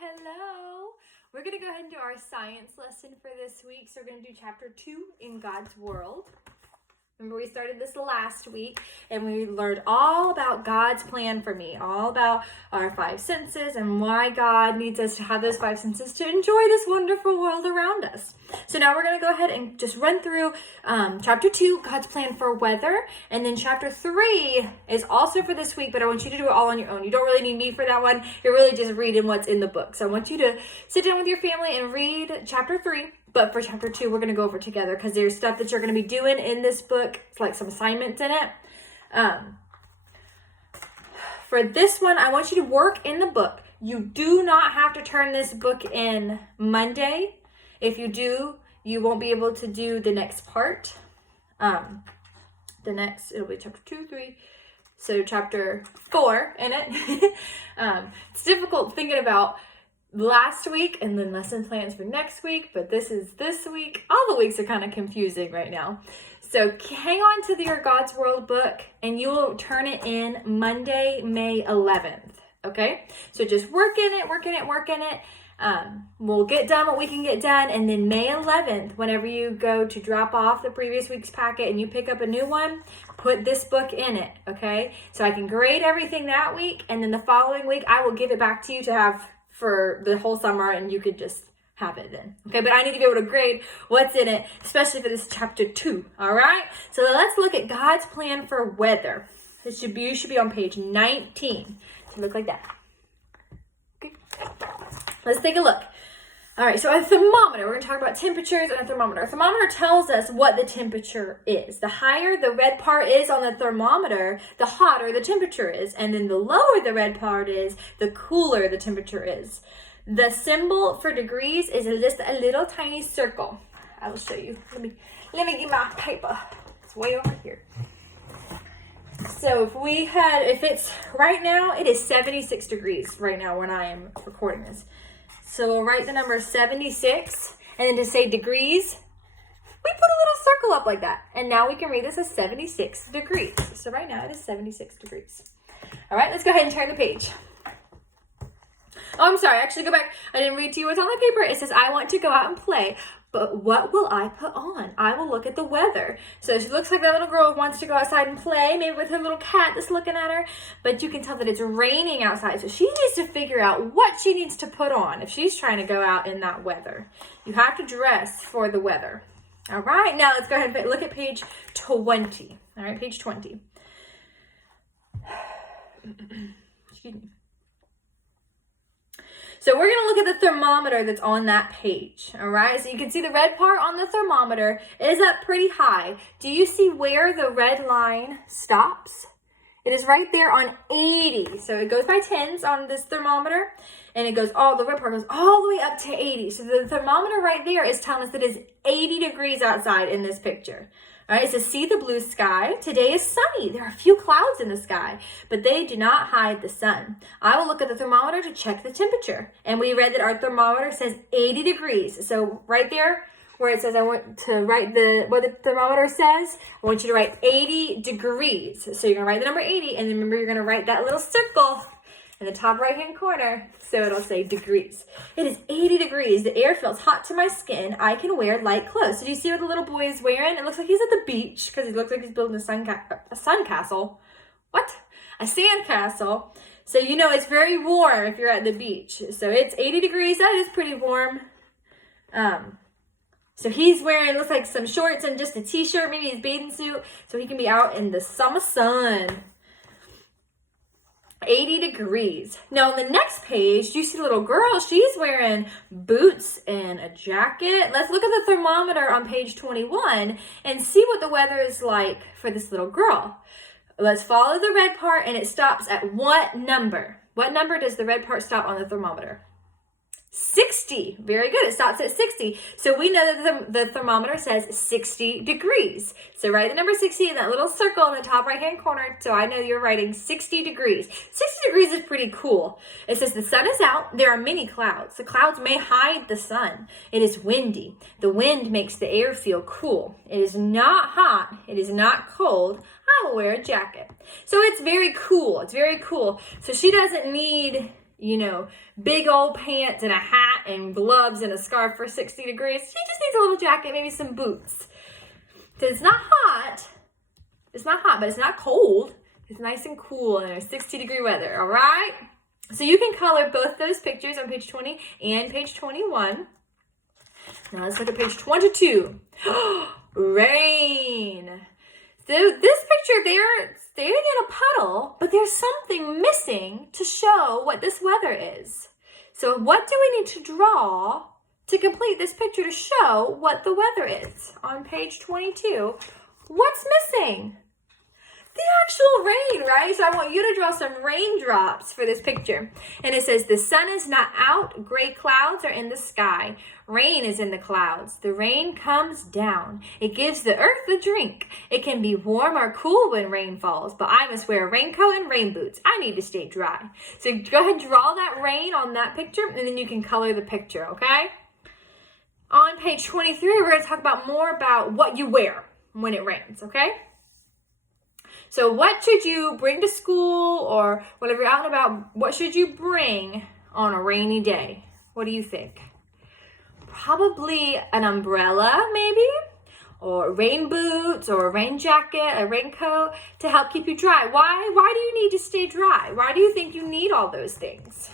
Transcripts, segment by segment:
Hello. We're going to go ahead and do our science lesson for this week. So we're going to do chapter 2 in God's world. Remember, we started this last week and we learned all about God's plan for me, all about our five senses and why God needs us to have those five senses to enjoy this wonderful world around us. So now we're going to go ahead and just run through chapter 2, God's plan for weather. And then chapter 3 is also for this week, but I want you to do it all on your own. You don't really need me for that one. You're really just reading what's in the book. So I want you to sit down with your family and read chapter 3. But for chapter 2, we're going to go over together because there's stuff that you're going to be doing in this book. It's like some assignments in it. For this one, I want you to work in the book. You do not have to turn this book in Monday. If you do, you won't be able to do the next part. It'll be chapter 2, 3. So chapter 4 in it. It's difficult thinking about last week and then lesson plans for next week, but this is this week. All the weeks are kind of confusing right now. So hang on to your God's World book and you will turn it in Monday, May 11th. Okay? So just work in it. We'll get done what we can get done. And then May 11th, whenever you go to drop off the previous week's packet and you pick up a new one, put this book in it. Okay? So I can grade everything that week. And then the following week, I will give it back to you to have for the whole summer and you could just have it then. Okay, but I need to be able to grade what's in it, especially for this chapter 2. All right, so let's look at God's plan for weather. You should be on page 19. So look like that. Okay, let's take a look. All right, so a thermometer. We're going to talk about temperatures and a thermometer. A thermometer tells us what the temperature is. The higher the red part is on the thermometer, the hotter the temperature is. And then the lower the red part is, the cooler the temperature is. The symbol for degrees is just a little tiny circle. I will show you. Let me get my paper. It's way over here. So if it's right now, it is 76 degrees right now when I am recording this. So we'll write the number 76, and then to say degrees, we put a little circle up like that. And now we can read this as 76 degrees. So right now it is 76 degrees. All right, let's go ahead and turn the page. Oh, I'm sorry, actually go back. I didn't read to you what's on the paper. It says, I want to go out and play, but what will I put on? I will look at the weather. So she looks like that little girl wants to go outside and play, maybe with her little cat that's looking at her, but you can tell that it's raining outside. So she needs to figure out what she needs to put on if she's trying to go out in that weather. You have to dress for the weather. All right, now let's go ahead and look at page 20. All right, page 20. Excuse me. So we're going to look at the thermometer that's on that page, all right? So you can see the red part on the thermometer is up pretty high. Do you see where the red line stops? It is right there on 80. So it goes by tens on this thermometer, and the red part goes all the way up to 80. So the thermometer right there is telling us that it's 80 degrees outside in this picture. All right, so see the blue sky. Today is sunny. There are a few clouds in the sky, but they do not hide the sun. I will look at the thermometer to check the temperature. And we read that our thermometer says 80 degrees. So right there where it says I want to write what the thermometer says, I want you to write 80 degrees. So you're going to write the number 80, and then remember you're going to write that little circle in the top right-hand corner, so it'll say degrees. It is 80 degrees. The air feels hot to my skin. I can wear light clothes. So do you see what the little boy is wearing? It looks like he's at the beach because he looks like he's building a sun castle. What? A sand castle. So you know it's very warm if you're at the beach. So it's 80 degrees. That is pretty warm. So he's wearing, looks like some shorts and just a t-shirt, maybe his bathing suit, so he can be out in the summer sun. 80 degrees. Now on the next page, you see the little girl. She's wearing boots and a jacket. Let's look at the thermometer on page 21 and see what the weather is like for this little girl. Let's follow the red part, and it stops at what number? What number does the red part stop on the thermometer? 60. Very good. It stops at 60. So we know that the thermometer says 60 degrees. So write the number 60 in that little circle in the top right-hand corner. So I know you're writing 60 degrees. 60 degrees is pretty cool. It says the sun is out. There are many clouds. The clouds may hide the sun. It is windy. The wind makes the air feel cool. It is not hot. It is not cold. I will wear a jacket. So it's very cool. It's very cool. So she doesn't need big old pants and a hat and gloves and a scarf for 60 degrees. She just needs a little jacket, maybe some boots. So it's not hot. It's not hot, but it's not cold. It's nice and cool in 60-degree weather, all right? So you can color both those pictures on page 20 and page 21. Now let's look at page 22. Rain. So this picture, they're standing in a puddle, but there's something missing to show what this weather is. So what do we need to draw to complete this picture to show what the weather is? On page 22, what's missing? The actual rain, right? So I want you to draw some raindrops for this picture. And it says, the sun is not out, gray clouds are in the sky. Rain is in the clouds. The rain comes down. It gives the earth a drink. It can be warm or cool when rain falls, but I must wear a raincoat and rain boots. I need to stay dry. So go ahead and draw that rain on that picture, and then you can color the picture, okay? On page 23, we're going to talk about more about what you wear when it rains, okay? So what should you bring to school, or whenever you're out and about, what should you bring on a rainy day? What do you think? Probably an umbrella, maybe, or rain boots, or a rain jacket, a raincoat to help keep you dry. Why do you need to stay dry? Why do you think you need all those things?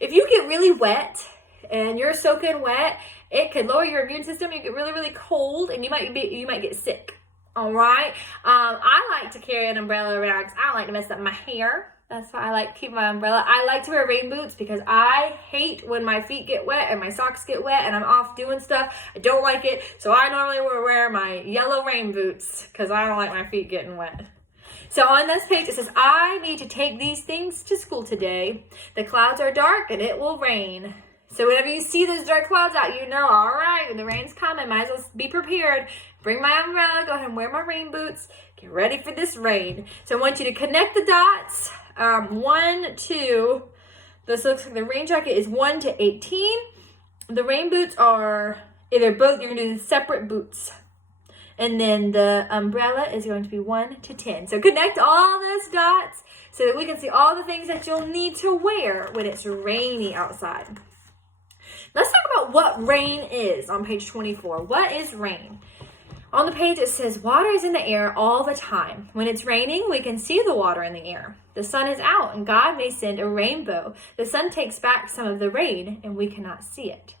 If you get really wet and you're soaking wet, it could lower your immune system. You get really, really cold, and you might get sick. All right. I like to carry an umbrella around because I don't like to mess up my hair. That's why I like to keep my umbrella. I like to wear rain boots because I hate when my feet get wet and my socks get wet and I'm off doing stuff. I don't like it. So I normally wear my yellow rain boots because I don't like my feet getting wet. So on this page, it says, I need to take these things to school today. The clouds are dark and it will rain. So whenever you see those dark clouds out, all right, when the rain's coming, might as well be prepared. Bring my umbrella, go ahead and wear my rain boots. Get ready for this rain. So I want you to connect the dots. 1, 2, this looks like the rain jacket is 1 to 18. The rain boots are either both, you're going to do separate boots. And then the umbrella is going to be 1 to 10. So connect all those dots so that we can see all the things that you'll need to wear when it's rainy outside. Let's talk about what rain is on page 24. What is rain? On the page, it says, water is in the air all the time. When it's raining, we can see the water in the air. The sun is out, and God may send a rainbow. The sun takes back some of the rain, and we cannot see it.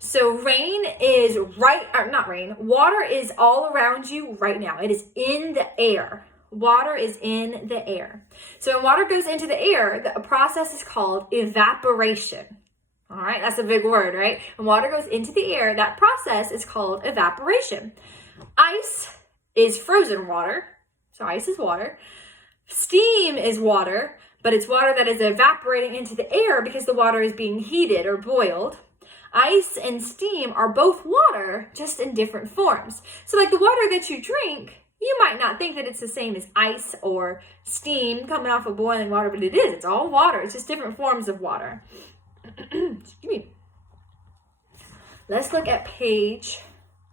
So rain is water is all around you right now. It is in the air. Water is in the air. So when water goes into the air, the process is called evaporation. All right, that's a big word, right? When water goes into the air, that process is called evaporation. Ice is frozen water, so ice is water. Steam is water, but it's water that is evaporating into the air because the water is being heated or boiled. Ice and steam are both water, just in different forms. So like the water that you drink, you might not think that it's the same as ice or steam coming off of boiling water, but it is. It's all water. It's just different forms of water. Excuse me. Let's look at page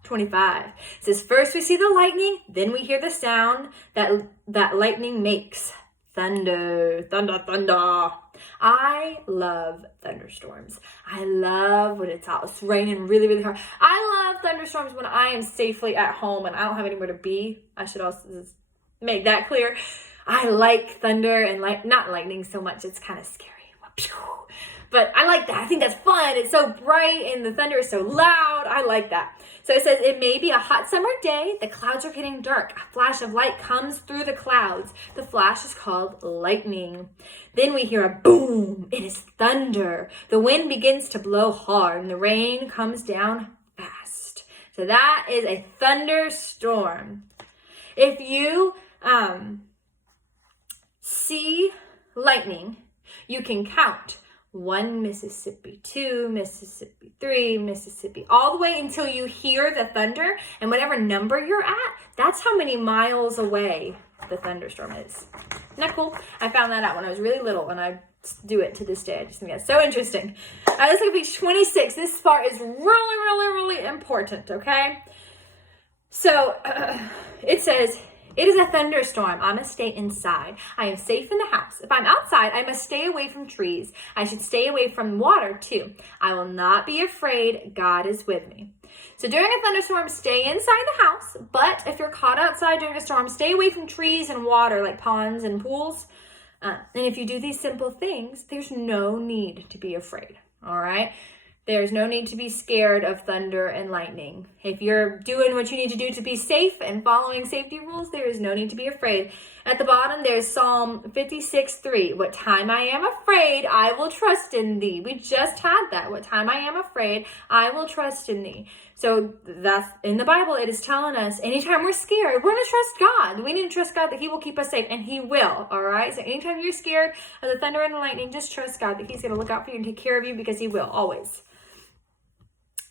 25. It says, first we see the lightning, then we hear the sound that lightning makes. Thunder, thunder, thunder. I love thunderstorms. I love when it's raining really, really hard. I love thunderstorms when I am safely at home and I don't have anywhere to be. I should also just make that clear. I like thunder and not lightning so much. It's kind of scary. But I like that. I think that's fun. It's so bright and the thunder is so loud. I like that. So it says, it may be a hot summer day. The clouds are getting dark. A flash of light comes through the clouds. The flash is called lightning. Then we hear a boom. It is thunder. The wind begins to blow hard and the rain comes down fast. So that is a thunderstorm. If you see lightning, you can count 1 Mississippi, 2 Mississippi, 3 Mississippi, all the way until you hear the thunder. And whatever number you're at, that's how many miles away the thunderstorm is. Isn't that cool? I found that out when I was really little, and I do it to this day. I just think that's so interesting. All right, let's look at page 26. This part is really, really, really important, okay? So it says, It is a thunderstorm. I must stay inside. I am safe in the house. If I'm outside, I must stay away from trees. I should stay away from water too. I will not be afraid. God is with me. So during a thunderstorm, stay inside the house. But if you're caught outside during a storm, stay away from trees and water like ponds and pools. And if you do these simple things, there's no need to be afraid. All right? There's no need to be scared of thunder and lightning. If you're doing what you need to do to be safe and following safety rules, there is no need to be afraid. At the bottom, there's Psalm 56:3. What time I am afraid, I will trust in thee. We just had that. What time I am afraid, I will trust in thee. So that's in the Bible. It is telling us anytime we're scared, we're going to trust God. We need to trust God that he will keep us safe, and he will. All right. So anytime you're scared of the thunder and the lightning, just trust God that he's going to look out for you and take care of you, because he will always.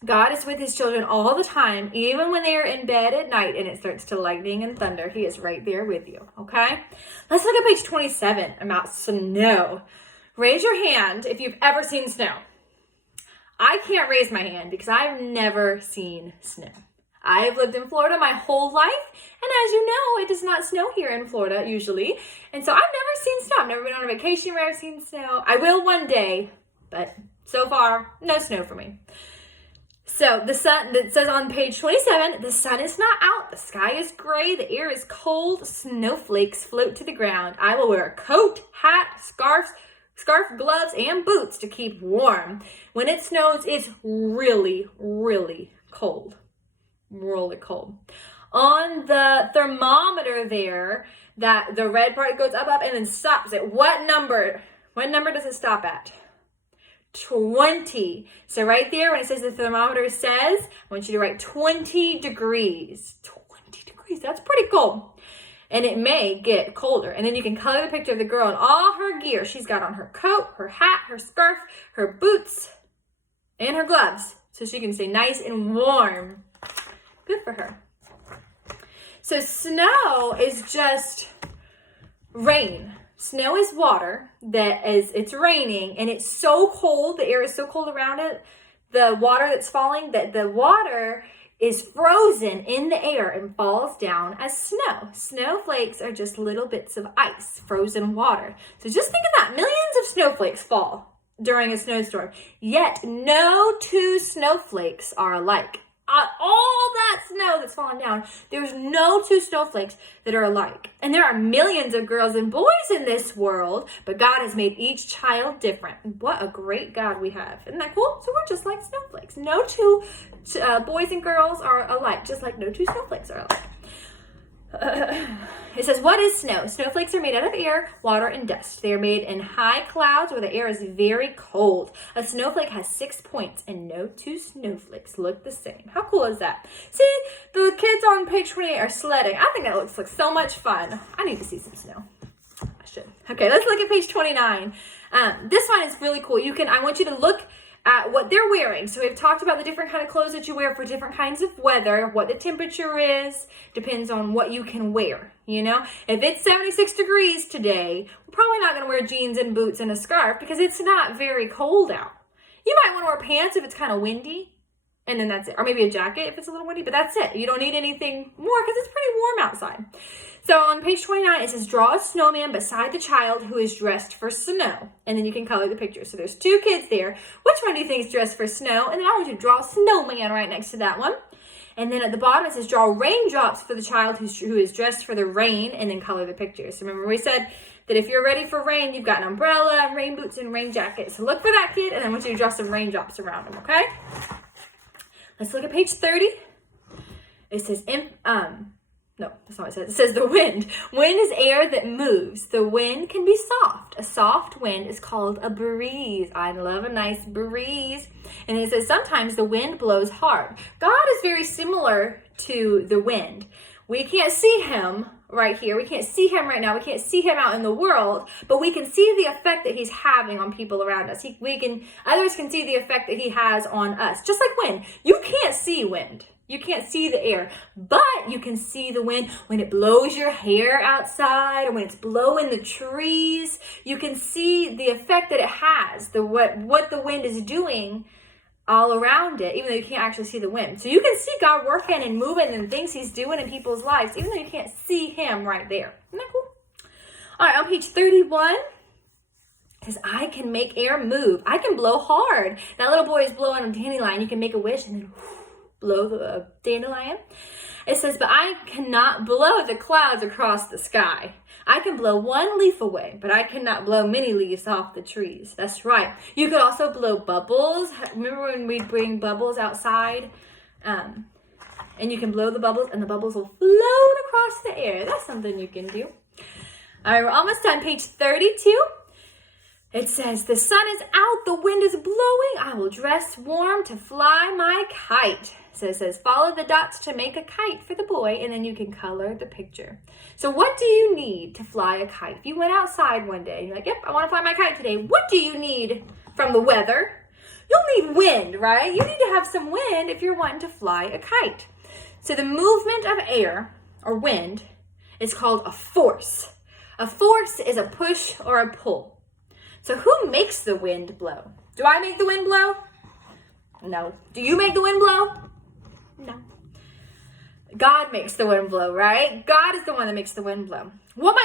God is with his children all the time, even when they are in bed at night and it starts to lightning and thunder. He is right there with you, okay? Let's look at page 27 about snow. Raise your hand if you've ever seen snow. I can't raise my hand because I've never seen snow. I've lived in Florida my whole life, and as you know, it does not snow here in Florida usually, and so I've never seen snow. I've never been on a vacation where I've seen snow. I will one day, but so far, no snow for me. So the sun, it says on page 27, the sun is not out, the sky is gray, the air is cold, snowflakes float to the ground. I will wear a coat, hat, scarf, gloves, and boots to keep warm. When it snows, it's really, really cold. Really cold. On the thermometer there, that the red part goes up, and then stops at what number? What number does it stop at? 20. So right there, when it says the thermometer says, I want you to write 20 degrees. 20 degrees, that's pretty cold. And it may get colder. And then you can color the picture of the girl in all her gear. She's got on her coat, her hat, her scarf, her boots, and her gloves. So she can stay nice and warm. Good for her. So snow is just rain. Snow is water it's raining, and it's so cold, the air is so cold around it, the water that's falling, that the water is frozen in the air and falls down as snow. Snowflakes are just little bits of ice, frozen water. So just think of that, millions of snowflakes fall during a snowstorm, yet no two snowflakes are alike. All that snow that's falling down, there's no two snowflakes that are alike. And there are millions of girls and boys in this world, but God has made each child different. What a great God we have. Isn't that cool? So we're just like snowflakes. No two boys and girls are alike, just like no two snowflakes are alike. It says, what is snow? Snowflakes are made out of air, water, and dust. They are made in high clouds where the air is very cold. A snowflake has 6 points, and no two snowflakes look the same. How cool is that? See, the kids on page 28 are sledding. I think that looks like so much fun. I need to see some snow. I should. Okay, let's look at page 29. This one is really cool. I want you to look at what they're wearing. So we've talked about the different kind of clothes that you wear for different kinds of weather, what the temperature is, depends on what you can wear, you know? If it's 76 degrees today, we're probably not gonna wear jeans and boots and a scarf because it's not very cold out. You might wanna wear pants if it's kind of windy, and then that's it. Or maybe a jacket if it's a little windy, but that's it. You don't need anything more because it's pretty warm outside. So on page 29, it says, draw a snowman beside the child who is dressed for snow. And then you can color the picture. So there's two kids there. Which one do you think is dressed for snow? And then I want you to draw a snowman right next to that one. And then at the bottom, it says, draw raindrops for the child who is dressed for the rain, and then color the picture. So remember we said that if you're ready for rain, you've got an umbrella, rain boots, and rain jacket. So look for that kid, and I want you to draw some raindrops around him, okay? Let's look at page 30. It says, no, that's not what it says. It says the wind. Wind is air that moves. The wind can be soft. A soft wind is called a breeze. I love a nice breeze. And it says sometimes the wind blows hard. God is very similar to the wind. We can't see him right here. We can't see him right now. We can't see him out in the world, but we can see the effect that he's having on people around us. Others can see the effect that he has on us. Just like wind. You can't see wind. You can't see the air, but you can see the wind when it blows your hair outside or when it's blowing the trees. You can see the effect that it has, what the wind is doing all around it, even though you can't actually see the wind. So you can see God working and moving and things he's doing in people's lives, even though you can't see him right there. Isn't that cool? All right, on page 31, it says, I can make air move. I can blow hard. That little boy is blowing a dandelion. You can make a wish and then blow the dandelion. It says, but I cannot blow the clouds across the sky. I can blow one leaf away, but I cannot blow many leaves off the trees. That's right. You could also blow bubbles. Remember when we'd bring bubbles outside? And you can blow the bubbles, and the bubbles will float across the air. That's something you can do. All right, we're almost done. Page 32. It says, the sun is out, the wind is blowing. I will dress warm to fly my kite. So it says, follow the dots to make a kite for the boy, and then you can color the picture. So what do you need to fly a kite? If you went outside one day and you're like, yep, I want to fly my kite today. What do you need from the weather? You'll need wind, right? You need to have some wind if you're wanting to fly a kite. So the movement of air or wind is called a force. A force is a push or a pull. So who makes the wind blow? Do I make the wind blow? No. Do you make the wind blow? No. God makes the wind blow, right? God is the one that makes the wind blow. What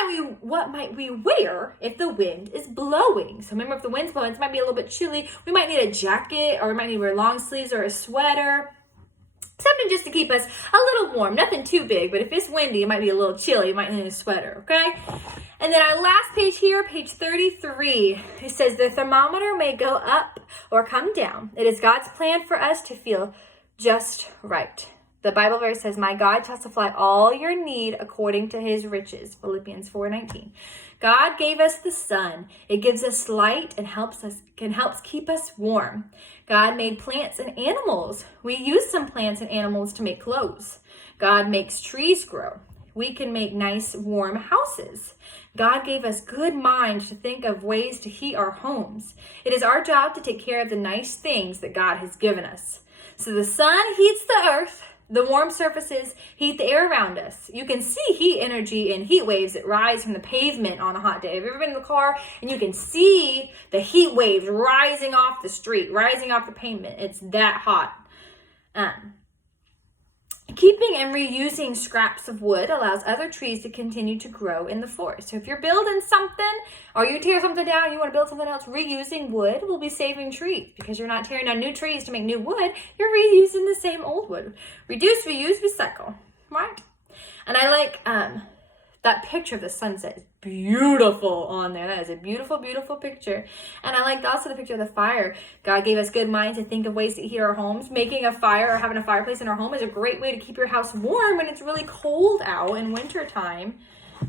might we wear if the wind is blowing? So remember, if the wind's blowing, it might be a little bit chilly. We might need a jacket, or we might need to wear long sleeves or a sweater. Something just to keep us a little warm. Nothing too big, but if it's windy, it might be a little chilly. You might need a sweater, okay? And then our last page here, page 33, it says the thermometer may go up or come down. It is God's plan for us to feel just right. The Bible verse says, my God shall supply all your need according to his riches. Philippians 4:19. God gave us the sun. It gives us light and helps keep us warm. God made plants and animals. We use some plants and animals to make clothes. God makes trees grow. We can make nice warm houses. God gave us good minds to think of ways to heat our homes. It is our job to take care of the nice things that God has given us. So the sun heats the earth. The warm surfaces heat the air around us. You can see heat energy and heat waves that rise from the pavement on a hot day. Have you ever been in the car and you can see the heat waves rising off the street, rising off the pavement? It's that hot. Keeping and reusing scraps of wood allows other trees to continue to grow in the forest. So if you're building something or you tear something down, you want to build something else, reusing wood will be saving trees because you're not tearing down new trees to make new wood. You're reusing the same old wood. Reduce, reuse, recycle, right? And I like that picture of the sunset. Is beautiful on there. That is a beautiful, beautiful picture. And I like also the picture of the fire. God gave us good minds to think of ways to heat our homes. Making a fire or having a fireplace in our home is a great way to keep your house warm when it's really cold out in wintertime.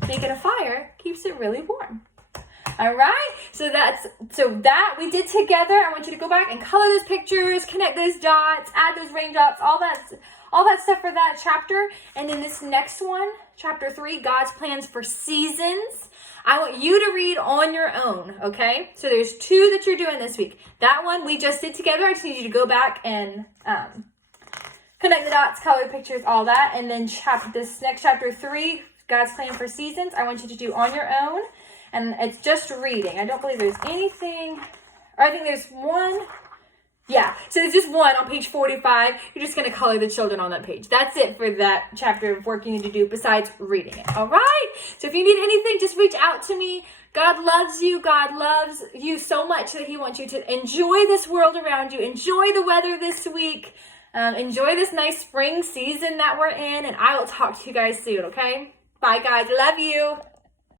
Making a fire keeps it really warm. All right, so that we did together. I want you to go back and color those pictures, connect those dots, add those raindrops, all that stuff for that chapter. And then this next one, chapter 3, God's plans for seasons. I want you to read on your own, okay? So there's 2 that you're doing this week. That one we just did together. I just need you to go back and connect the dots, color pictures, all that. And then this next chapter 3, God's plan for seasons, I want you to do on your own. And it's just reading. I don't believe there's anything, or I think there's one. Yeah, so there's just one on page 45. You're just going to color the children on that page. That's it for that chapter of work you need to do besides reading it. All right? So if you need anything, just reach out to me. God loves you. God loves you so much that he wants you to enjoy this world around you. Enjoy the weather this week. Enjoy this nice spring season that we're in. And I will talk to you guys soon, okay? Bye, guys. Love you.